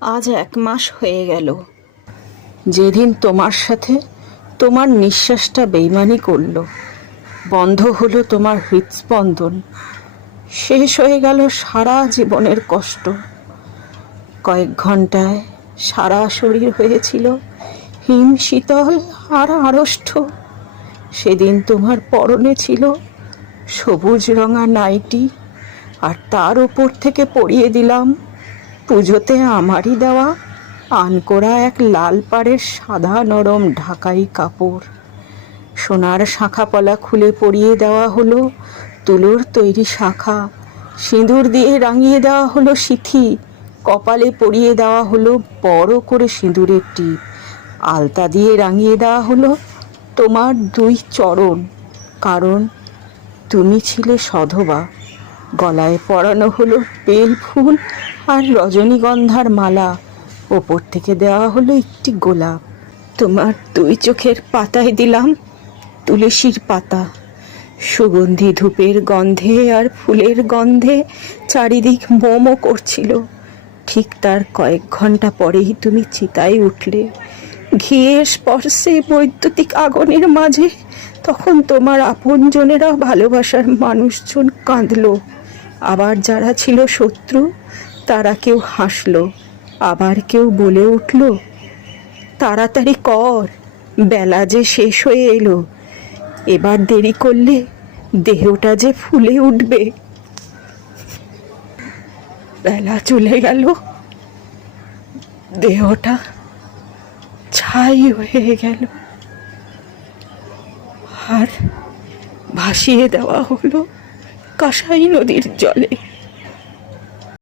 আজ 1 মাস হয়ে গেল যেদিন তোমার সাথে তোমার নিঃশ্বাসটা বেইমানি করলো। বন্ধ হলো তোমার হৃদস্পন্দন। শেষ হয়ে গেল সারা জীবনের কষ্ট। কয়েক ঘন্টায় সারা শরীর হয়েছিল হিম শীতল আর আড়ষ্ট। সেদিন তোমার পরনে ছিল সবুজ রঙা নাইটি, আর তার উপর থেকে পরিয়ে দিলাম পুজোতে আমারই দেওয়া আনকোড়া এক লাল পাড়ের সাদা নরম ঢাকাই কাপড়। সোনার শাঁখাপলা খুলে পরিয়ে দেওয়া হলো তুলোর তৈরি শাঁখা। সিঁদুর দিয়ে রাঙিয়ে দেওয়া হলো সিথি। কপালে পরিয়ে দেওয়া হলো বড় করে সিঁদুরের টিপ। আলতা দিয়ে রাঙিয়ে দেওয়া হলো তোমার 2 চরণ, কারণ তুমি ছিলে সধবা। গলায় পরানো হলো বেল ফুল আর রজনীগন্ধার মালা। ওপর থেকে দেওয়া হলো একটি গোলাপ। তোমার 2 চোখের পাতায় দিলাম তুলসীর পাতা। সুগন্ধি ধূপের গন্ধে আর ফুলের গন্ধে চারিদিক মোমো করছিল। ঠিক তার কয়েক ঘন্টা পরেই তুমি চিতায় উঠলে ঘিয়ের স্পর্শে বৈদ্যুতিক আগুনের মাঝে। তখন তোমার আপনজনেরা, ভালোবাসার মানুষজন কাঁদলো। আবার যারা ছিল শত্রু তারা কেউ হাসলো, আবার কেউ বলে উঠল, তাড়াতাড়ি কর, বেলা যে শেষ হয়ে এলো। এবার দেরি করলে দেহটা যে ফুলে উঠবে। বেলা চলে গেল, দেহটা ছাই হয়ে গেল, আর ভাসিয়ে দেওয়া হলো কাঁসাই নদীর জলে।